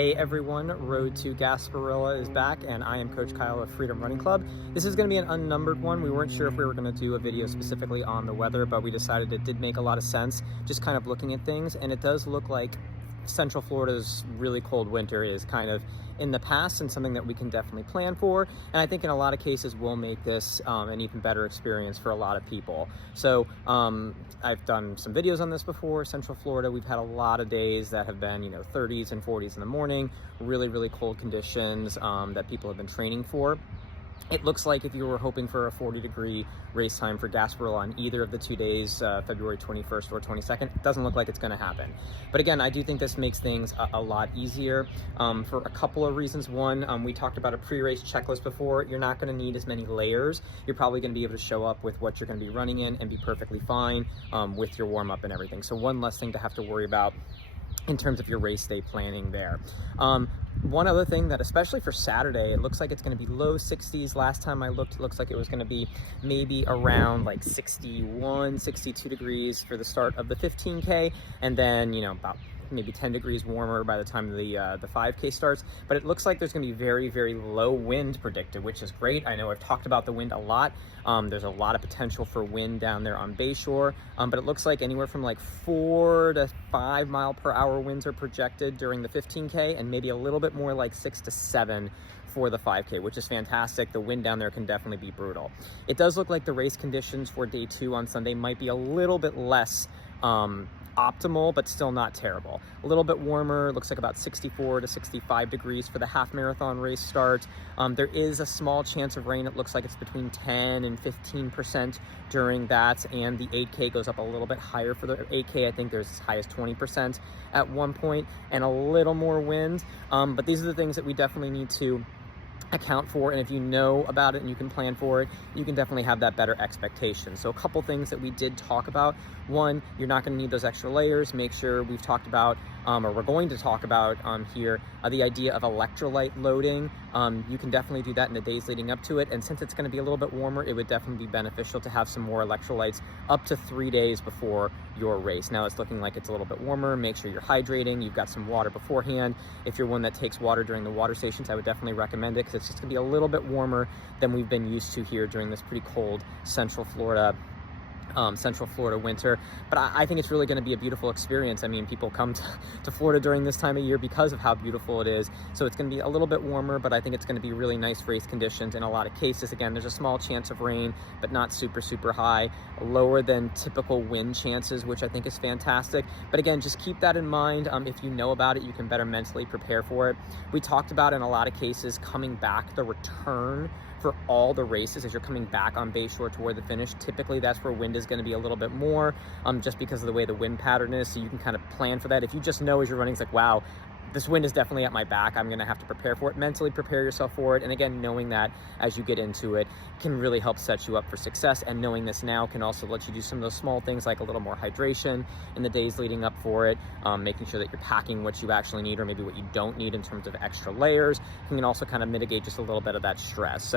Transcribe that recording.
Hey everyone, Road to Gasparilla is back and I am Coach Kyle of Freedom Running Club. This is going to be an unnumbered one. We weren't sure if we were going to do a video specifically on the weather, but we decided it did make a lot of sense just kind of looking at things, and it does look like Central Florida's really cold winter is kind of in the past and something that we can definitely plan for. And I think in a lot of cases will make this an even better experience for a lot of people. So I've done some videos on this before. Central Florida, we've had a lot of days that have been, 30s and 40s in the morning, really, really cold conditions that people have been training for. It looks like if you were hoping for a 40-degree race time for Gasparilla on either of the 2 days, February 21st or 22nd, it doesn't look like it's going to happen. But again, I do think this makes things a lot easier for a couple of reasons. One, we talked about a pre-race checklist before. You're not going to need as many layers. You're probably going to be able to show up with what you're going to be running in and be perfectly fine with your warm-up and everything. So one less thing to have to worry about in terms of your race day planning there. One other thing that, especially for Saturday, it looks like it's going to be low 60s. Last time I looked, it looks like it was going to be maybe around like 61, 62 degrees for the start of the 15K, and then, about maybe 10 degrees warmer by the time the 5K starts. But it looks like there's going to be very, very low wind predicted, which is great. I know I've talked about the wind a lot. There's a lot of potential for wind down there on Bayshore, but it looks like anywhere from like 4 to 5 mile per hour winds are projected during the 15K, and maybe a little bit more like 6 to 7 for the 5K, which is fantastic. The wind down there can definitely be brutal. It does look like the race conditions for day 2 on Sunday might be a little bit less optimal, but still not terrible. A little bit warmer, looks like about 64 to 65 degrees for the half marathon race start. There is a small chance of rain. It looks like it's between 10 and 15% during that, and the 8K goes up a little bit higher for the 8K. I think there's as high as 20% at one point, and a little more wind. But these are the things that we definitely need to account for, and if you know about it and you can plan for it, you can definitely have that better expectation. So a couple things that we did talk about. One, you're not going to need those extra layers. Make sure we've talked about or we're going to talk about here the idea of electrolyte loading. You can definitely do that in the days leading up to it, and since it's going to be a little bit warmer, it would definitely be beneficial to have some more electrolytes up to 3 days before your race. Now it's looking like it's a little bit warmer. Make sure you're hydrating. You've got some water beforehand. If you're one that takes water during the water stations, I would definitely recommend it, because it's just going to be a little bit warmer than we've been used to here during this pretty cold Central Florida winter. But I think it's really going to be a beautiful experience. I mean, people come to Florida during this time of year because of how beautiful it is. So it's going to be a little bit warmer, but I think it's going to be really nice race conditions in a lot of cases. Again, there's a small chance of rain, but not super, super high. Lower than typical wind chances, which I think is fantastic. But again, just keep that in mind. If you know about it, you can better mentally prepare for it. We talked about in a lot of cases coming back, the return for all the races as you're coming back on Bayshore toward the finish. Typically that's where wind is going to be a little bit more just because of the way the wind pattern is, so you can kind of plan for that. If you just know as you're running, it's like, wow, this wind is definitely at my back, I'm going to have to prepare for it. Mentally prepare yourself for it, and again, knowing that as you get into it can really help set you up for success, and knowing this now can also let you do some of those small things like a little more hydration in the days leading up for it, making sure that you're packing what you actually need or maybe what you don't need in terms of extra layers can also kind of mitigate just a little bit of that stress.